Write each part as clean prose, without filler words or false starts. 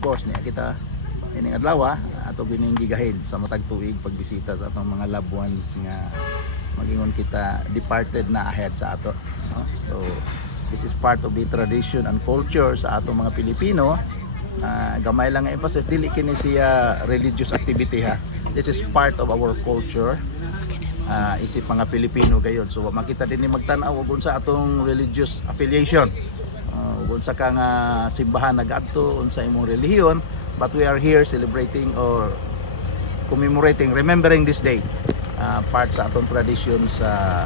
course niya kita ining adlaw ato gining gigahid sa matag tuig pagbisita sa atong mga loved ones nga magingon kita departed na ahead sa ato, no? So this is part of the tradition and culture sa atong mga Pilipino. Gamay lang nga emphasis, dili kini siya religious activity ha. This is part of our culture. Isip mga Pilipino gayon. So makita din ni magtan-aw ug unsa atong religious affiliation. Unsa ka nga simbahan nagadto, unsa imong relihiyon, but we are here celebrating or commemorating, remembering this day. Part sa atong tradition sa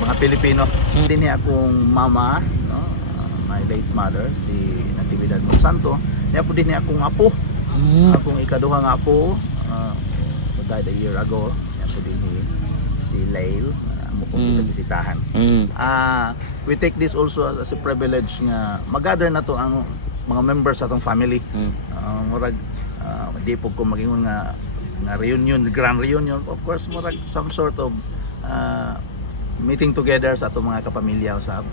mga Pilipino. Din ni akong mama, no? My late mother, si Natividad Monsanto. Niya po din ni akong apo. Akong ikaduha nga apo, who died a year ago. Niya po din ni si Lail. Amo kong kita bisitahan. We take this also as a privilege nga mag-gather na to ang mga members sa atong family. Murag di po ko magingon nga reunion, grand reunion, of course murag some sort of meeting together sa atong mga kapamilya usab.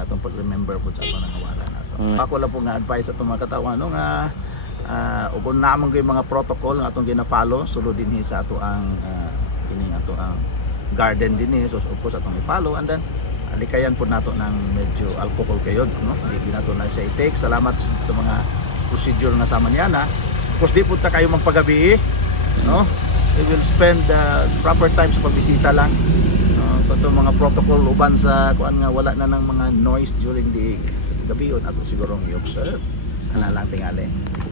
Atong pag-remember po sa atong nangawalan nato. Ako lang po nga advice sa atong mga katao no nga ug namang gyud mga protocol nga atong gina-follow sulod dinhi sa ato ang kining ato ang garden dinhi, so of course atong i-follow, and then alikayan po nato ng medyo alcohol kayo, no? Hindi nato na siya i-take. Salamat sa mga procedure nga sama niya na. Of course, di po ta kayo magpagabi, no? We will spend proper time sa pagbisita lang. Ito mga protocol uban sa kuan nga wala na ng mga noise during the gabi, ato sigurong i-observe. Ana lang tingali.